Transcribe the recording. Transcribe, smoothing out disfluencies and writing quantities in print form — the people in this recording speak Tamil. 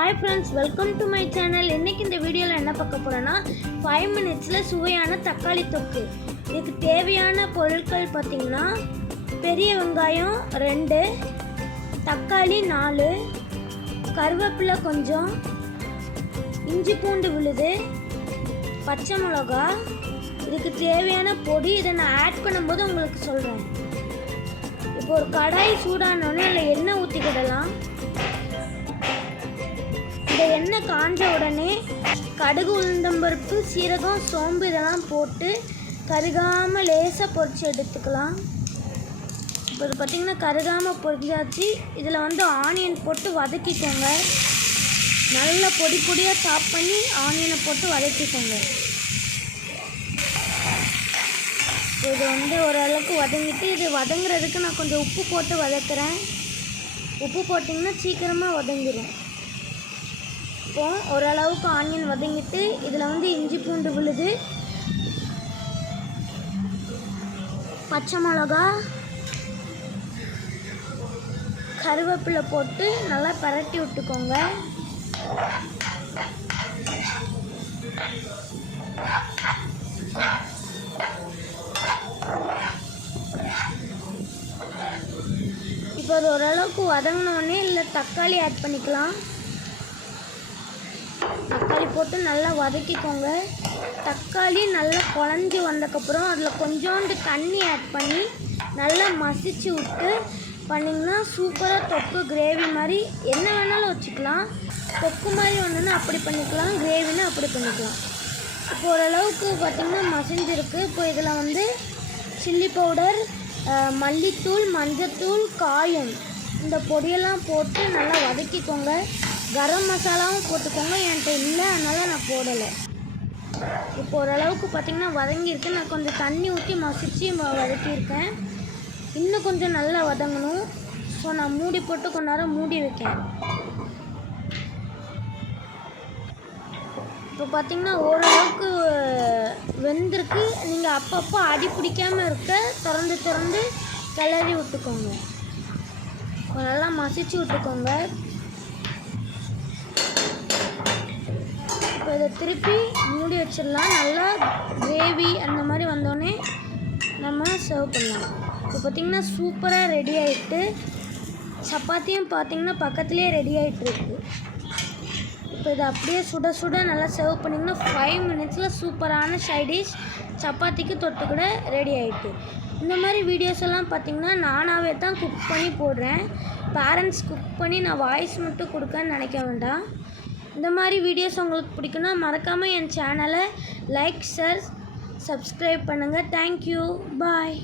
Hi friends, welcome to my channel. இன்னைக்கு இந்த வீடியோல என்ன பார்க்க போறோம்னா 5 minutesல சுவையான தக்காளி தொக்கு. இதுக்கு தேவையான பொருட்கள் பாத்தீங்கன்னா பெரிய வெங்காயம் 2, தக்காளி 4, கருவேப்பிலை கொஞ்சம், இஞ்சி பூண்டு விழுது, பச்சை மிளகாய். இதுக்கு தேவையான பொடி இதை நான் ஆட் பண்ணும்போது உங்களுக்கு சொல்றேன். இப்போ ஒரு கடாய் சூடானோடனே அதில் எண்ணெய் ஊற்றிக்கிடலாம். இந்த எண்ணெய் காஞ்ச உடனே கடுகு, உளுந்தம்பருப்பு, சீரகம், சோம்பு இதெல்லாம் போட்டு கருகாமல் லேசாக பொரித்து எடுத்துக்கலாம். இப்போ இது பார்த்திங்கன்னா கருகாமல் பொரிஞ்சாச்சு. இதில் ஆனியன் போட்டு வதக்கிக்கோங்க. நல்லா பொடி பொடியாக சாப் பண்ணி ஆனியனை போட்டு வதக்கிக்கோங்க. இது ஓரளவுக்கு வதங்கிட்டு, இது வதங்குறதுக்கு நான் கொஞ்சம் உப்பு போட்டு வதக்குறேன். உப்பு போட்டிங்கன்னா சீக்கிரமாக வதங்கிடும். இப்போ ஓரளவுக்கு ஆனியன் வதங்கிட்டு இதில் இஞ்சி பூண்டு விழுது, பச்சை மிளகா, கருவேப்பிலை போட்டு நல்லா பரட்டி விட்டுக்கோங்க. இப்போ அது ஓரளவுக்கு வதங்கினோடனே இல்லை தக்காளி ஆட் பண்ணிக்கலாம். தக்காளி போட்டு நல்லா வதக்கிக்கோங்க. தக்காளி நல்லா குழஞ்சி வந்ததுக்கப்புறம் அதில் கொஞ்சோண்டு தண்ணி ஆட் பண்ணி நல்லா மசிச்சு விட்டு பண்ணிங்கன்னா சூப்பராக தொக்கு கிரேவி மாதிரி என்ன வேணாலும் வச்சுக்கலாம். தொக்கு மாதிரி ஒன்றுன்னா அப்படி பண்ணிக்கலாம், கிரேவின்னா அப்படி பண்ணிக்கலாம். இப்போ ஓரளவுக்கு பார்த்திங்கன்னா மசிஞ்சிருக்கு. இப்போ இதில் சில்லி பவுடர், மல்லித்தூள், மஞ்சத்தூள், காயம் இந்த பொடியெல்லாம் போட்டு நல்லா வதக்கிக்கோங்க. கரம் மசாலாவும் போட்டுக்கோங்க. என்கிட்ட இல்லை, அதனால் நான் போடலை. இப்போ ஓரளவுக்கு பார்த்திங்கன்னா வதங்கியிருக்கு. நான் கொஞ்சம் தண்ணி ஊற்றி மசிச்சு வதக்கியிருக்கேன். இன்னும் கொஞ்சம் நல்லா வதங்கணும். ஸோ நான் மூடி போட்டு கொஞ்ச நேரம் மூடி வைக்கேன். இப்போ பார்த்திங்கன்னா ஓரளவுக்கு வெந்திருக்கு. நீங்கள் அப்பப்போ அடி பிடிக்காமல் இருக்க திறந்து கிளறி விட்டுக்கோங்க. நல்லா மசிச்சு விட்டுக்கோங்க. இப்போ இதை திருப்பி மூடி வச்சிடலாம். நல்லா கிரேவி அந்த மாதிரி வந்தோடனே நம்ம சர்வ் பண்ணலாம். இப்போ பார்த்திங்கன்னா சூப்பராக ரெடி ஆகிட்டு, சப்பாத்தியும் பார்த்திங்கன்னா பக்கத்துலேயே ரெடி ஆகிட்டுருக்கு. இப்போ இதை அப்படியே சுட சுட நல்லா சர்வ் பண்ணிங்கன்னா 5 minutesல சூப்பரான சைடிஷ் சப்பாத்திக்கு தொட்டு கூட ரெடி ஆகிட்டு. இந்த மாதிரி வீடியோஸ் எல்லாம் பார்த்திங்கன்னா நானாகவே தான் குக் பண்ணி போடுறேன். பேரண்ட்ஸ் குக் பண்ணி நான் வாய்ஸ் மட்டும் கொடுக்கன்னு நினைக்க வேண்டாம். இந்த மாதிரி வீடியோஸ் உங்களுக்கு பிடிக்குன்னா மறக்காமல் என் சேனலை லைக், ஷேர், சப்ஸ்கிரைப் பண்ணுங்கள். தேங்க்யூ, பாய்.